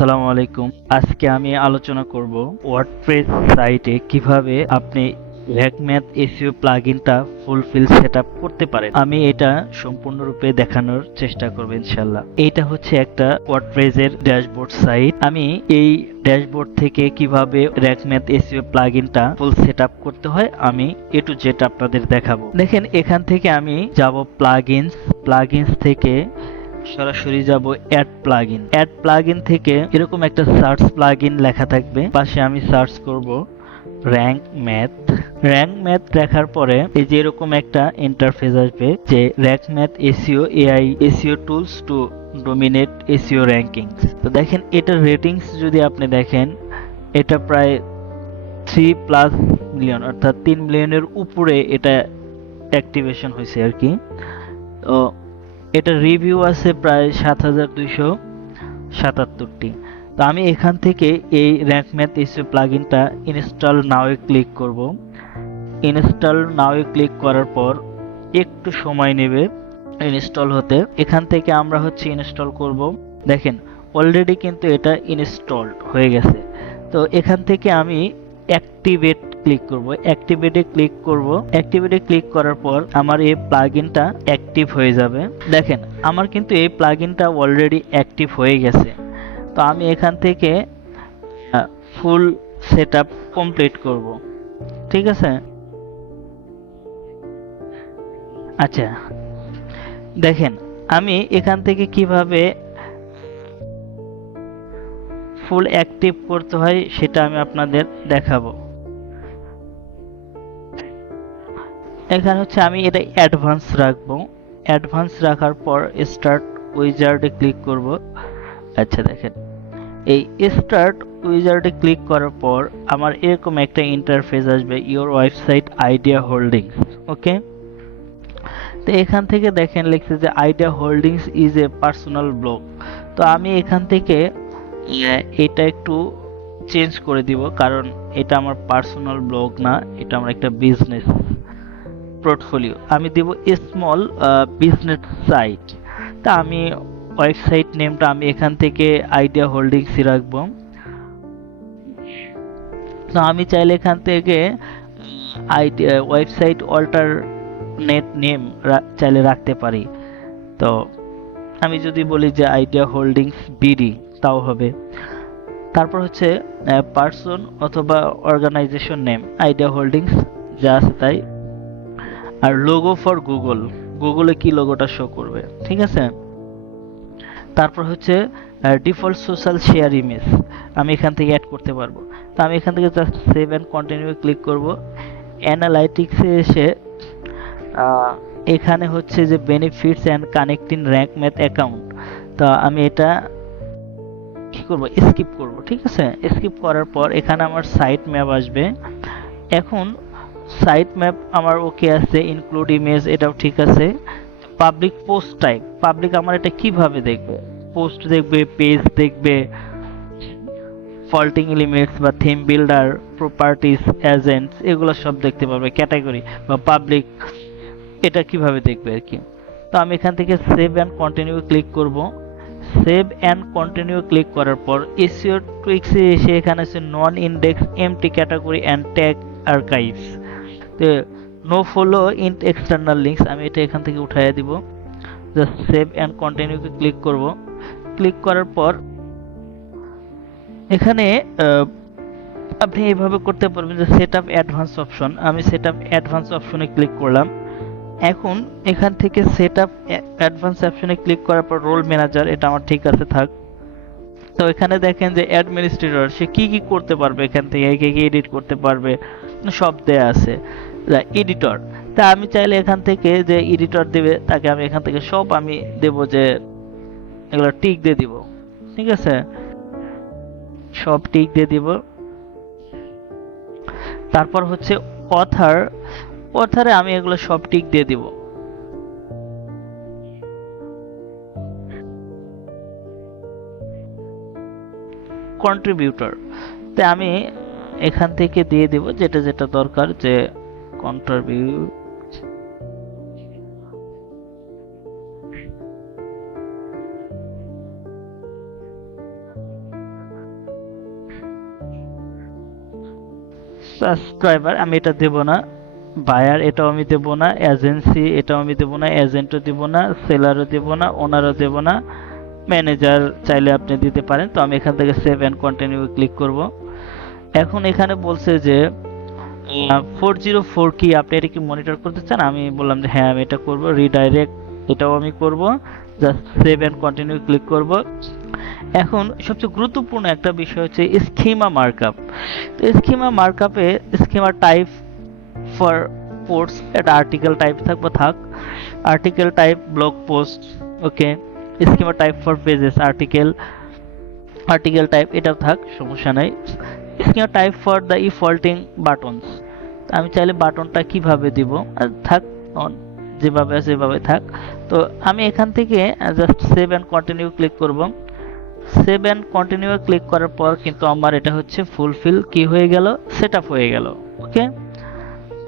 আসসালামু আলাইকুম। আজকে আমি আলোচনা করব ওয়ার্ডপ্রেস সাইটে কিভাবে আপনি র্যাকম্যাথ এসইও প্লাগইনটা ফুলফিল সেটআপ করতে পারেন। আমি এটা সম্পূর্ণরূপে দেখানোর চেষ্টা করব ইনশাআল্লাহ। এইটা হচ্ছে একটা ওয়ার্ডপ্রেসের ড্যাশবোর্ড সাইট। আমি এই ড্যাশবোর্ড থেকে কিভাবে র্যাকম্যাথ এসইও প্লাগইনটা ফুল সেটআপ করতে হয় আমি এ টু জেড আপনাদের দেখাবো। দেখেন এখান থেকে আমি যাব প্লাগইনস থেকে সরাসরি যাব অ্যাড প্লাগইন থেকে এরকম একটা সার্চ প্লাগইন লেখা থাকবে, পাশে আমি সার্চ করব র্যাঙ্ক ম্যাথ লেখার পরে এই যে এরকম একটা ইন্টারফেস আসবে যে rank math SEO AI SEO tools to dominate SEO rankings. তো দেখেন এটার রেটিংস যদি আপনি দেখেন এটা প্রায় 3+ মিলিয়ন অর্থাৎ 3 মিলিয়নের উপরে এটা অ্যাক্টিভেশন হয়েছে আর কি। তো এটার রিভিউ আছে প্রায় 7277টি। তো আমি এখান থেকে এই র্যাঙ্কম্যাথ এসইও প্লাগইনটা ইনস্টল নাও-এ ক্লিক করব। ইনস্টল নাও-এ ক্লিক করার পর একটু সময় নেবে ইনস্টল হতে। এখান থেকে আমরা হচ্ছে ইনস্টল করব। দেখেন অলরেডি কিন্তু এটা ইনস্টলড হয়ে গেছে। তো এখান থেকে আমি অ্যাক্টিভেটে ক্লিক করার পর আমার এই প্লাগইনটা অ্যাক্টিভ হয়ে যাবে। দেখেন আমার কিন্তু এই প্লাগইনটা অলরেডি অ্যাক্টিভ হয়ে গেছে। তো আমি এখান থেকে ফুল সেটআপ কমপ্লিট করব। ঠিক আছে। আচ্ছা, দেখেন আমি এখান থেকে কিভাবে ফুল অ্যাক্টিভ করতে হয় সেটা আমি আপনাদের দেখাবো। এখানে হচ্ছে আমি এটা অ্যাডভান্স রাখবো। অ্যাডভান্স রাখার পর স্টার্ট উইজার্ডে ক্লিক করব। আচ্ছা দেখেন এই স্টার্ট উইজার্ডে ক্লিক করার পর আমার এরকম একটা ইন্টারফেস আসবে, ইওর ওয়েবসাইট আইডিয়া হোল্ডিংস। ওকে, তো এখান থেকে দেখেন লিখছে যে idea holdings is a personal blog. তো আমি এখান থেকে এটা একটু চেঞ্জ করে দিব, কারণ এটা আমার পার্সোনাল ব্লগ না, এটা আমার একটা বিজনেস পোর্টফোলিও। আমি দেব স্মল বিজনেস সাইট। তা আমি ওয়েবসাইট নেমটা আমি এখান থেকে আইডিয়া হোল্ডিংসই রাখবো। তো আমি চাইলে এখান থেকে আইডিয়া ওয়েবসাইট অল্টারনেট নেম চাইলে রাখতে পারি। তো আমি যদি বলি যে আইডিয়া হোল্ডিংস বিডি তাও হবে। তারপর হচ্ছে পার্সন অথবা অর্গানাইজেশন নেম আইডিয়া হোল্ডিংস যা আছে তাই। আর লোগো ফর গুগলে কি লোগোটা শো করবে, ঠিক আছে। তারপর হচ্ছে ডিফল্ট সোশ্যাল শেয়ার ইমেজ আমি এখান থেকে অ্যাড করতে পারবো। তো আমি এখান থেকে just save and continue click করব। অ্যানালাইটিক্সে এসে এখানে হচ্ছে যে benefits and connecting rank math account, তো আমি এটা কি করব, স্কিপ করব। ঠিক আছে, স্কিপ করার পর এখানে আমার সাইট ম্যাপ আসবে। এখন সাইট ম্যাপ আমার ওকে আছে, ইনক্লুড ইমেজ এটাও ঠিক আছে। পাবলিক পোস্ট টাইপ, পাবলিক আমার এটা কিভাবে দেখবে, পোস্ট দেখবে, পেজ দেখবে, ফল্টিং লিমিটস বা থিম বিল্ডার, প্রপার্টিস, এজেন্টস এগুলো সব দেখতে পারবে। ক্যাটাগরি বা পাবলিক এটা কিভাবে দেখবে আর কি। তো আমি এখান থেকে সেভ অ্যান্ড কন্টিনিউ ক্লিক করব। সেভ অ্যান্ড কন্টিনিউ ক্লিক করার পর এসইও টুইক্সে এসে এখানে আছে non index empty category and tag archives. তো no follow in external links আমি এটা এখান থেকে উঠাইয়া দিব। জাস্ট সেভ অ্যান্ড কন্টিনিউতে ক্লিক করব। ক্লিক করার পর এখানে আপনি এইভাবে করতে পারবেন যে সেট আপ অ্যাডভান্স অপশন, আমি সেট আপ অ্যাডভান্স অপশনে ক্লিক করলাম। এখন এখান থেকে সেট আপ অ্যাডভান্স অপশনে ক্লিক করার পর রোল ম্যানেজার এটা আমার ঠিক আছে থাক। তো এখানে দেখেন যে অ্যাডমিনিস্ট্রেটর সে কি কি করতে পারবে, এখান থেকে কি কি এডিট করতে পারবে সব দেয়া আছে। এডিটর, তা আমি চাইলে এখান থেকে যে এডিটর দেবে তাকে আমি এখান থেকে সব আমি দেব যে এগুলো টিক দিয়ে দিব। ঠিক আছে, সব টিক দিয়ে দিব। তারপর হচ্ছে অথারে আমি এগুলো সব টিক দিয়ে দিব। কন্ট্রিবিউটর, তে আমি এখান থেকে দিয়ে দেব যেটা যেটা দরকার, যে কন্ট্রিবিউট। সাবস্ক্রাইবার আমি এটা দেব না, বায়ার এটাও আমি দেব না, এজেন্সি এটাও আমি দেব না, এজেন্টও দেব না, সেলারও দেব না, ওনারও দেব না, ম্যানেজার চাইলে আপনি দিতে পারেন। তো আমি এখান থেকে সেভ অ্যান্ড কন্টিনিউ ক্লিক করব। এখন এখানে বলছে যে 404 কি আপনি এটা কি মনিটর করতে চান? আমি বললাম যে হ্যাঁ আমি এটা করব। রিডাইরেক্ট এটাও আমি করব, just save and continue click করব। এখন সবচেয়ে গুরুত্বপূর্ণ একটা বিষয় হচ্ছে স্কিমা মার্কআপ। তো স্কিমা মার্কআপে স্কিমা টাইপ ফর পোস্টস, এটা আর্টিকেল টাইপ থাকবে, থাক article type blog post, okay. Schema type for pages article, article type এটাও থাক, সমস্যা নাই। Schema type for the floating buttons, আমি চাইলে বাটনটা কিভাবে দিব, থাক যেভাবে আছে সেভাবে থাক। তো আমি এখান থেকে just save and continue click করব। সেভ অ্যান্ড কন্টিনিউ ক্লিক করার পর কিন্তু আমার এটা হচ্ছে ফুলফিল কি হয়ে গেল, সেটআপ হয়ে গেল, ওকে।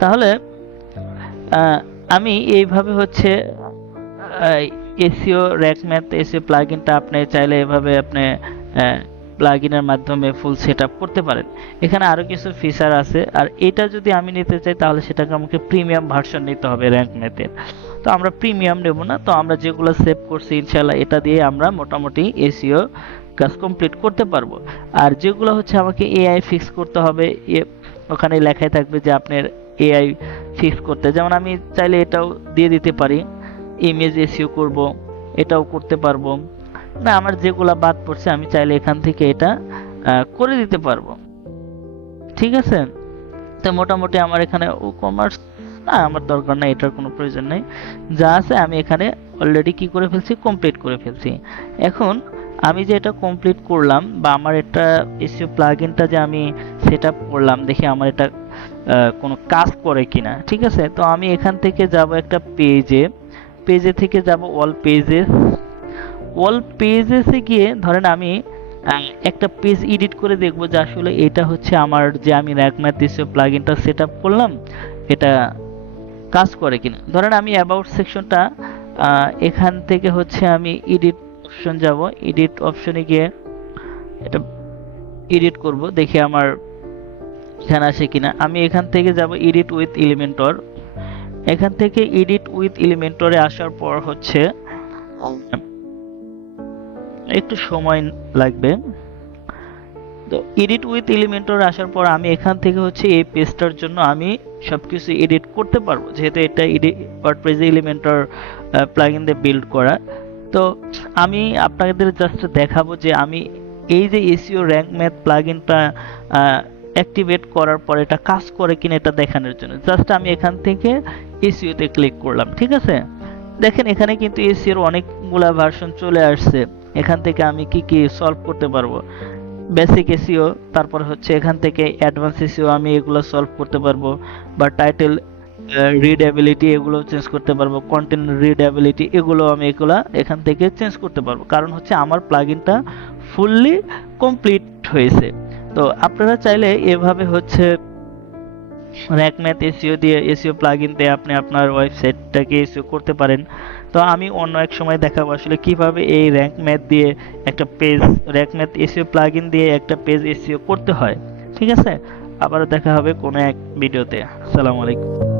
তাহলে আমি এইভাবে হচ্ছে এসইও র্যাঙ্ক ম্যাথ এসইও প্লাগইনটা আপনি চাইলে এভাবে আপনি প্লাগইনের মাধ্যমে ফুল সেটআপ করতে পারেন। এখানে আরো কিছু ফিচার আছে, আর এটা যদি আমি নিতে চাই তাহলে সেটাকে আমাকে প্রিমিয়াম ভার্সন নিতে হবে র্যাঙ্ক ম্যাথের। তো আমরা প্রিমিয়াম নেব না, তো আমরা যেগুলো সেভ করছি ইনশাআল্লাহ এটা দিয়ে আমরা মোটামুটি এসইও কাজ কমপ্লিট করতে পারবো। আর যেগুলো হচ্ছে আমাকে এআই ফিক্স করতে হবে, ওখানে লেখাই থাকবে যে আপনার এআই ফিক্স করতে, যেমন আমি চাইলে এটাও দিয়ে দিতে পারি, ইমেজ এসইও করব, এটাও করতে পারবো না। আমার যেগুলা বাদ পড়ছে আমি চাইলে এখান থেকে এটা করে দিতে পারবো, ঠিক আছে। তো মোটামুটি আমার এখানে ও কমার্স না, আমার দরকার নাই, এটার কোনো প্রয়োজন নেই। যা আছে আমি এখানে অলরেডি কি করে ফেলছি, কমপ্লিট করে ফেলছি। এখন আমি যে এটা কমপ্লিট করলাম বা আমার এটা এসইও প্লাগইনটা যে আমি সেটআপ করলাম, দেখি আমার এটা কোনো কাজ করে কিনা, ঠিক আছে। তো আমি এখান থেকে যাব একটা পেজে, পেজে থেকে যাব অল পেজেস, অল পেজেসে গিয়ে ধরেন আমি একটা পেজ এডিট করে দেখব যে আসলে এটা হচ্ছে আমার যে আমি র্যাঙ্ক ম্যাথ এসইও প্লাগইনটা সেটআপ করলাম এটা কাজ করে কিনা। ধরেন আমি অ্যাবাউট সেকশনটা এখান থেকে হচ্ছে আমি এডিট অপশন যাব, এডিট অপশনে গিয়ে এটা এডিট করব, দেখি আমার এখানে আসে কিনা। আমি এখান থেকে যাব এডিট উইথ এলিমেন্টর, এখান থেকে এডিট উইথ এলিমেন্টরে আসার পর হচ্ছে একটু সময় লাগবে। তো এডিট উইথ এলিমেন্টর আসার পর আমি এখান থেকে হচ্ছে এই পেজটার জন্য আমি সবকিছু এডিট করতে পারবো, যেহেতু এটা ওয়ার্ডপ্রেস এলিমেন্টর প্লাগইন দিয়ে বিল্ড করা। তো আমি আপনাদের জাস্ট দেখাবো যে আমি এই যে এসইও র্যাঙ্ক ম্যাথ প্লাগইনটা অ্যাক্টিভেট করার পর এটা কাজ করে কিনা এটা দেখানোর জন্য জাস্ট আমি এখান থেকে এসইও তে ক্লিক করলাম, ঠিক আছে। দেখেন এখানে কিন্তু এসইও এর অনেকগুলা ভার্সন চলে আসছে, এখান থেকে আমি কি কি সলভ করতে পারবো। বেসিক এসইও, তারপর হচ্ছে এখান থেকে অ্যাডভান্স এসইও আমি এগুলো সলভ করতে পারবো, বা টাইটেল রিডেবিলিটি এগুলো চেঞ্জ করতে পারবো, কন্টেন্ট রিডেবিলিটি এগুলো আমি এগুলা এখান থেকে চেঞ্জ করতে পারবো, কারণ হচ্ছে আমার প্লাগইনটা ফুললি কমপ্লিট হয়েছে। তো আপনারা চাইলে এভাবে হচ্ছে র্যাঙ্ক ম্যাথ এসইও দিয়ে এসইও প্লাগইন দিয়ে আপনি আপনার ওয়েবসাইটটাকে এসইও করতে পারেন। তো আমি অন্য এক সময় দেখাবো আসলে কিভাবে এই র্যাঙ্ক ম্যাথ দিয়ে একটা page, rank math SEO plugin দিয়ে একটা পেজ এসইও করতে হয়, ঠিক আছে। আবারও দেখা হবে কোনো এক ভিডিওতে। আসসালামু আলাইকুম।